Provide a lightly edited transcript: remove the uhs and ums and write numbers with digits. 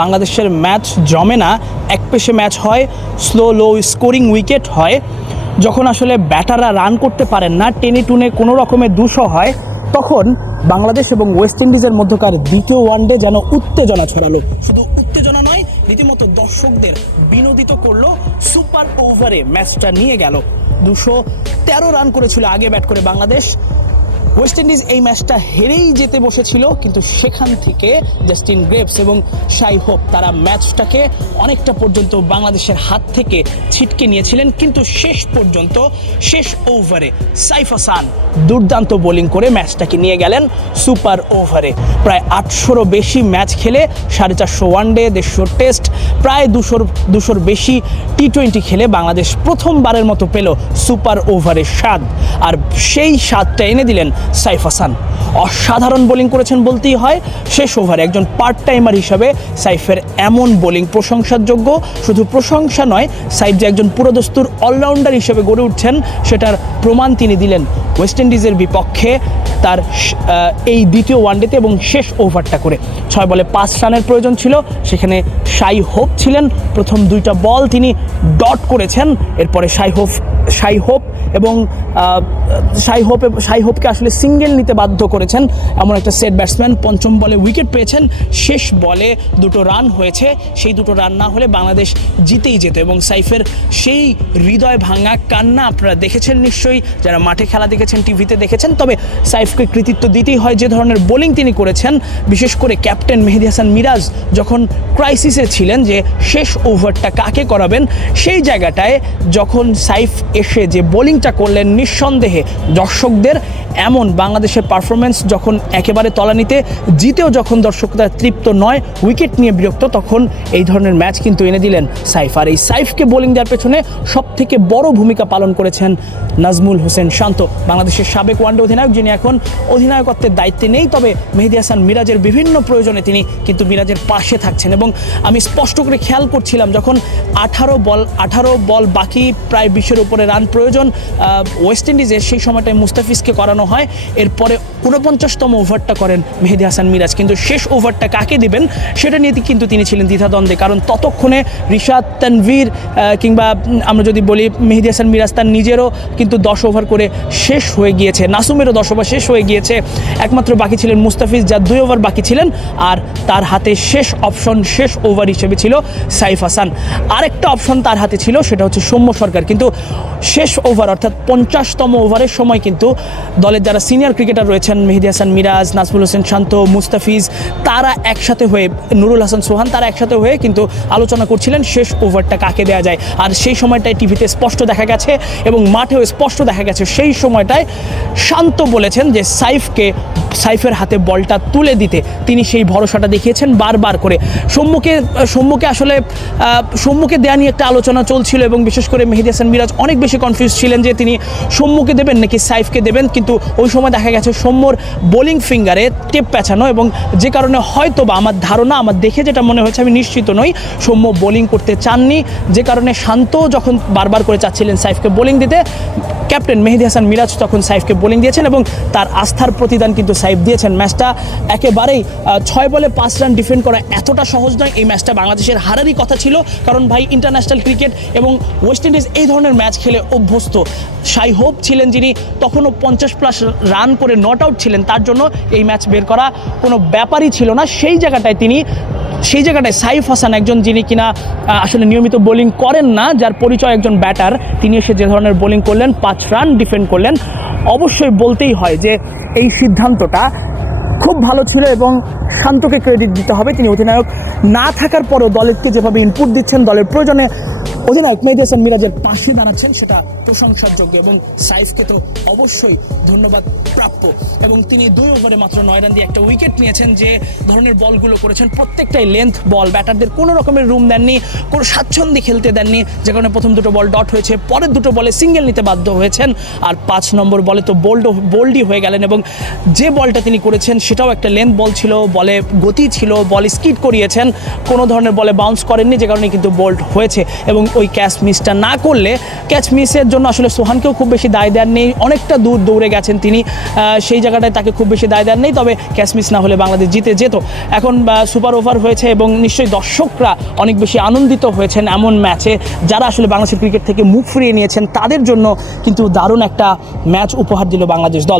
বাংলাদেশের ম্যাচ জমে না, একপেশে ম্যাচ হয়, স্লো লো স্কোরিং উইকেট হয়, যখন আসলে ব্যাটাররা রান করতে পারেন না, টেনে টুনে কোনো রকমের 200 হয়, তখন বাংলাদেশ এবং ওয়েস্ট ইন্ডিজের মধ্যকার দ্বিতীয় ওয়ানডে যেন উত্তেজনা ছড়ালো। শুধু উত্তেজনা নয়, রীতিমতো দর্শকদের বিনোদিত করলো। সুপার ওভারে ম্যাচটা নিয়ে গেল। 213 রান করেছিল আগে ব্যাট করে বাংলাদেশ। ওয়েস্ট ইন্ডিজ এই ম্যাচটা হেরেই যেতে বসেছিল, কিন্তু সেখান থেকে জাস্টিন গ্রেভস এবং শাই হোপ তারা ম্যাচটাকে অনেকটা পর্যন্ত বাংলাদেশের হাত থেকে ছিটকে নিয়েছিলেন। কিন্তু শেষ পর্যন্ত শেষ ওভারে সাইফ হাসান দুর্দান্ত বোলিং করে ম্যাচটাকে নিয়ে গেলেন সুপার ওভারে। প্রায় 800রও বেশি ম্যাচ খেলে, 450 ওয়ানডে, 150 টেস্ট, প্রায় 200-র বেশি টি20 খেলে বাংলাদেশ প্রথমবারের মতো পেল সুপার ওভারের স্বাদ। আর সেই স্বাদটা এনে দিলেন সাইফ হাসান। অসাধারণ বোলিং করেছেন বলতেই হয়। শেষ ওভারে একজন পার্ট টাইমার হিসাবে সাইফের এমন বোলিং প্রশংসার যোগ্য। শুধু প্রশংসা নয়, সাইফ যে একজন পুরোদস্তুর অলরাউন্ডার হিসেবে গড়ে উঠছেন সেটার প্রমাণ তিনি দিলেন ওয়েস্ট ইন্ডিজের বিপক্ষে তার এই দ্বিতীয় ওয়ানডেতে এবং শেষ ওভারটা করে। 6 বলে 5 রানের প্রয়োজন ছিল, সেখানে শাই হোপ ছিলেন। প্রথম 2টা বল তিনি ডট করেছেন, এরপরে শাই হোপকে আসলে সিঙ্গেল নিতে বাধ্য করেছেন এমন একটা সেট ব্যাটসম্যান। পঞ্চম বলে উইকেট পেয়েছেন, শেষ বলে 2টো রান হয়েছে। সেই 2টো রান না হলে বাংলাদেশ জিতেই যেত। এবং সাইফের সেই হৃদয় ভাঙা কান্না আপনারা দেখেছেন নিশ্চয়ই, যারা মাঠে খেলা দেখেছেন, টিভিতে দেখেছেন। তবে সাইফকে কৃতিত্ব দিতেই হয়, যে ধরনের বোলিং তিনি করেছেন। বিশেষ করে ক্যাপ্টেন মেহেদী হাসান মিরাজ যখন ক্রাইসিসে ছিলেন যে শেষ ওভারটা কাকে করাবেন, সেই জায়গাটায় যখন সাইফ এসে যে বোলিংটা করলেন, নিঃসন্দেহে দর্শকদের এমন বাংলাদেশের পারফরমেন্স যখন একেবারে তলানিতে, জিতেও যখন দর্শকরা তৃপ্ত নয়, উইকেট নিয়ে বিরক্ত, তখন এই ধরনের ম্যাচ কিন্তু এনে দিলেন সাইফ। আর এই সাইফকে বোলিং দেওয়ার পেছনে সবথেকে বড় ভূমিকা পালন করেছেন নাজমুল হোসেন শান্ত, বাংলাদেশের সাবেক ওয়ানডে অধিনায়ক, যিনি এখন অধিনায়কত্বের দায়িত্বে নেই। তবে মেহেদী হাসান মিরাজের বিভিন্ন প্রয়োজনে তিনি কিন্তু মিরাজের পাশে থাকছেন। এবং আমি স্পষ্ট করে খেয়াল করছিলাম, যখন 18 বল বাকি, প্রায় 20-এর উপরে রান প্রয়োজন ওয়েস্ট ইন্ডিজের, সেই সময়টায় মুস্তাফিজকে করানো হয়। এরপরে 49তম ওভারটা করেন মেহেদী হাসান মিরাজ। কিন্তু শেষ ওভারটা কাকে দিবেন সেটা নিয়ে কিন্তু তিনি ছিলেন দ্বিধাদ্বন্দ্বে, কারণ ততক্ষণে রিশাদ, তানভীর কিংবা আমরা যদি বলি মেহেদী হাসান মিরাজ তার নিজেরও কিন্তু 10 ওভার করে শেষ হয়ে গিয়েছে, নাসুমেরও 10 ওভার শেষ হয়ে গিয়েছে। একমাত্র বাকি ছিলেন মুস্তাফিজ, যার 2 ওভার বাকি ছিলেন। আর তার হাতে শেষ অপশন, শেষ ওভার হিসেবে ছিল সাইফ হাসান। আরেকটা অপশন তার হাতে ছিল, সেটা হচ্ছে সৌম্য সরকার। কিন্তু শেষ ওভার অর্থাৎ 50তম ওভারের সময় কিন্তু দলের যারা সিনিয়র ক্রিকেটার রয়েছেন, মেহেদী হাসান মিরাজ, নাজমুল হোসেন শান্ত, মুস্তাফিজ, তারা একসাথে হয়ে, নুরুল হাসান সোহান, তারা একসাথে হয়ে কিন্তু আলোচনা করছিলেন শেষ ওভারটা কাকে দেওয়া যায়। আর সেই সময়টায় টিভিতে স্পষ্ট দেখা গেছে এবং মাঠেও স্পষ্ট দেখা গেছে, সেই সময়টায় শান্ত বলেছেন যে সাইফের হাতে বলটা তুলে দিতে তিনি সেই ভরসাটা দেখিয়েছেন বারবার করে। সৌম্যকে দেয়া নিয়ে একটা আলোচনা চলছিল এবং বিশেষ করে মেহেদী হাসান মিরাজ অনেক বেশি কনফিউজ ছিলেন যে তিনি সৌম্যকে দেবেন নাকি সাইফকে দেবেন। কিন্তু ওই সময় দেখা গেছে সৌম্যর বোলিং ফিঙ্গারে টেপ পেঁচানো, এবং যে কারণে হয়তো বা আমার ধারণা, আমার দেখে যেটা মনে হয়েছে, আমি নিশ্চিত নই, সৌম্য বোলিং করতে চাননি, যে কারণে শান্ত যখন বারবার করে চাচ্ছিলেন সাইফকে বোলিং দিতে, ক্যাপ্টেন মেহেদী হাসান মিরাজ তখন সাইফকে বোলিং দিয়েছেন এবং তার আস্থার প্রতিদান কিন্তু সাইফ দিয়েছেন। ম্যাচটা একেবারেই 6 বলে 5 রান ডিফেন্ড করা এতটা সহজ নয়। এই ম্যাচটা বাংলাদেশের হারারই কথা ছিল, কারণ ভাই ইন্টারন্যাশনাল ক্রিকেট এবং ওয়েস্ট ইন্ডিজ এই ধরনের ম্যাচ খেলে অভ্যস্ত। শাই হোপ ছিলেন যিনি তখনও 50+ রান করে নট আউট ছিলেন, তার জন্য এই ম্যাচ বের করা কোনো ব্যাপারই ছিল না। সেই জায়গাটায় সাইফ হাসান, একজন যিনি কিনা আসলে নিয়মিত বোলিং করেন না, যার পরিচয় একজন ব্যাটার, তিনি এসে যে ধরনের বোলিং করলেন, 5 রান ডিফেন্ড করলেন, অবশ্যই বলতেই হয় যে এই সিদ্ধান্তটা খুব ভালো ছিল এবং শান্তকে ক্রেডিট দিতে হবে। তিনি অধিনায়ক না থাকার পরেও দলেরকে যেভাবে ইনপুট দিচ্ছেন, দলের প্রয়োজনে অধিনায়ক মেহেদী হাসান মিরাজের পাশে দাঁড়াচ্ছেন, সেটা প্রশংসার যোগ্য। এবং সাইফকে তো অবশ্যই ধন্যবাদ প্রাপ্য। এবং তিনি 2 ওভারে মাত্র 9 রান দিয়ে একটা উইকেট নিয়েছেন। যে ধরনের বলগুলো করেছেন প্রত্যেকটাই লেন্থ বল, ব্যাটারদের কোনো রকমের রুম দেননি, কোনো স্বাচ্ছন্দ্যে খেলতে দেননি, যে কারণে প্রথম 2টো বল ডট হয়েছে, পরের 2টো বলে সিঙ্গেল নিতে বাধ্য হয়েছেন। আর 5 নম্বর বলে তো বোল্ডই হয়ে গেলেন। এবং যে বলটা তিনি করেছেন সেটাও একটা লেন্থ বল ছিল, বলে গতি ছিল, বল স্কিড করিয়েছেন, কোনো ধরনের বলে বাউন্স করেননি, যে কারণে কিন্তু বোল্ড হয়েছে। এবং ওই ক্যাচ মিসটা না করলে, ক্যাচ মিসের জন্য আসলে সোহানকেও খুব বেশি দায় দেওয়ার নেই, অনেকটা দূর দৌড়ে গেছেন তিনি, সেই জায়গাটায় তাকে খুব বেশি দায় দেওয়ার নেই, তবে ক্যাচ মিস না হলে বাংলাদেশ জিতে যেত। এখন সুপার ওভার হয়েছে এবং নিশ্চয়ই দর্শকরা অনেক বেশি আনন্দিত হয়েছেন এমন ম্যাচে। যারা আসলে বাংলাদেশের ক্রিকেট থেকে মুখ ফিরিয়ে নিয়েছেন তাদের জন্য কিন্তু দারুণ একটা ম্যাচ উপহার দিল বাংলাদেশ দল।